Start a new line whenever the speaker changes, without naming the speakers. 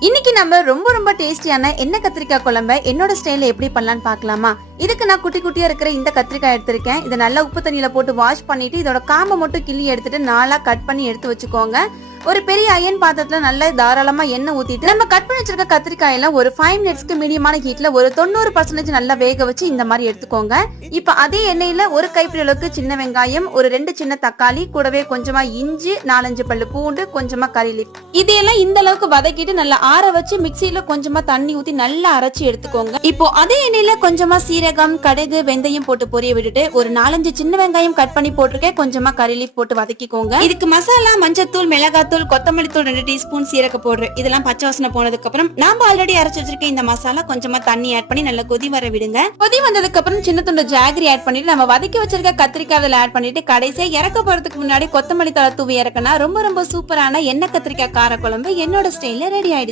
இன்னைக்கு நம்ம ரொம்ப ரொம்ப டேஸ்டியான எண்ணெய் கத்திரிக்காய் குழம்ப என்னோட ஸ்டைல எப்படி பண்ணலாம்னு பார்க்கலாமா? இதுக்கு நான் குட்டி குட்டியா இருக்கிற இந்த கத்திரிக்காய் எடுத்திருக்கேன். இதை நல்லா உப்பு தண்ணியில போட்டு வாஷ் பண்ணிட்டு இதோட காம்பை மட்டும் கிள்ளி எடுத்துட்டு நாளா கட் பண்ணி எடுத்து வச்சுக்கோங்க. ஒரு பெரிய அயன் பாத்திரத்துல நல்லா தாராளமா எண்ணெய் ஊத்திட்டு நம்ம கட் பண்ணி வச்சிருக்க எல்லாம் ஒரு ஃபைவ் மினிட்ஸ்க்கு மீடியமான ஹீட்ல ஒரு தொண்ணூறு பர்சன்டேஜ் நல்லா வேக வச்சு இந்த மாதிரி எடுத்துக்கோங்க. இப்ப அதே எண்ணெயில ஒரு கைப்பிடி அளவுக்கு சின்ன வெங்காயம் ஒரு ரெண்டு சின்ன தக்காளி கூடவே கொஞ்சமா இஞ்சி நாலஞ்சு பல்லு பூண்டு கொஞ்சமா கறி லீஃப் இதையெல்லாம் இந்த அளவுக்கு வதக்கிட்டு நல்லா ஆற வச்சு மிக்சியில கொஞ்சமா தண்ணி ஊத்தி நல்லா அரைச்சு எடுத்துக்கோங்க. இப்போ அதே எண்ணெயில கொஞ்சமா சீரகம் கடுகு வெந்தயம் போட்டு பொரிய விட்டுட்டு ஒரு நாலஞ்சு சின்ன வெங்காயம் கட் பண்ணி போட்டிருக்கேன். கொஞ்சமா கறி லீஃப் போட்டு வதக்கிக்கோங்க. இதுக்கு மசாலா மஞ்சத்தூள் மிளகாத்தூள் கொத்தமல்லி தூள் ரெண்டு டீஸ்பூன் சீரக பவுடர் இதெல்லாம் பச்சை வாசனை போனதுக்கு அப்புறம் நாம ஆல்ரெடி அரைச்சு வச்சிருக்க இந்த மசாலா கொஞ்சமா தண்ணி ஆட் பண்ணி நல்லா கொதி வர விடுங்க. கொதி வந்ததுக்கு அப்புறம் சின்ன துண்டு ஜாகரி ஆட் பண்ணிட்டு நம்ம வதக்கி வச்சிருக்க கத்திரிக்காய் அதில் ஆட் பண்ணிட்டு கடைசியா இறக்க போறதுக்கு முன்னாடி கொத்தமல்லி தலை தூவி இறக்குனா ரொம்ப ரொம்ப சூப்பரான எண்ணெய் கத்திரிக்காய் கார குழம்பு என்னோட ஸ்டைல ரெடி ஆயிடுச்சு.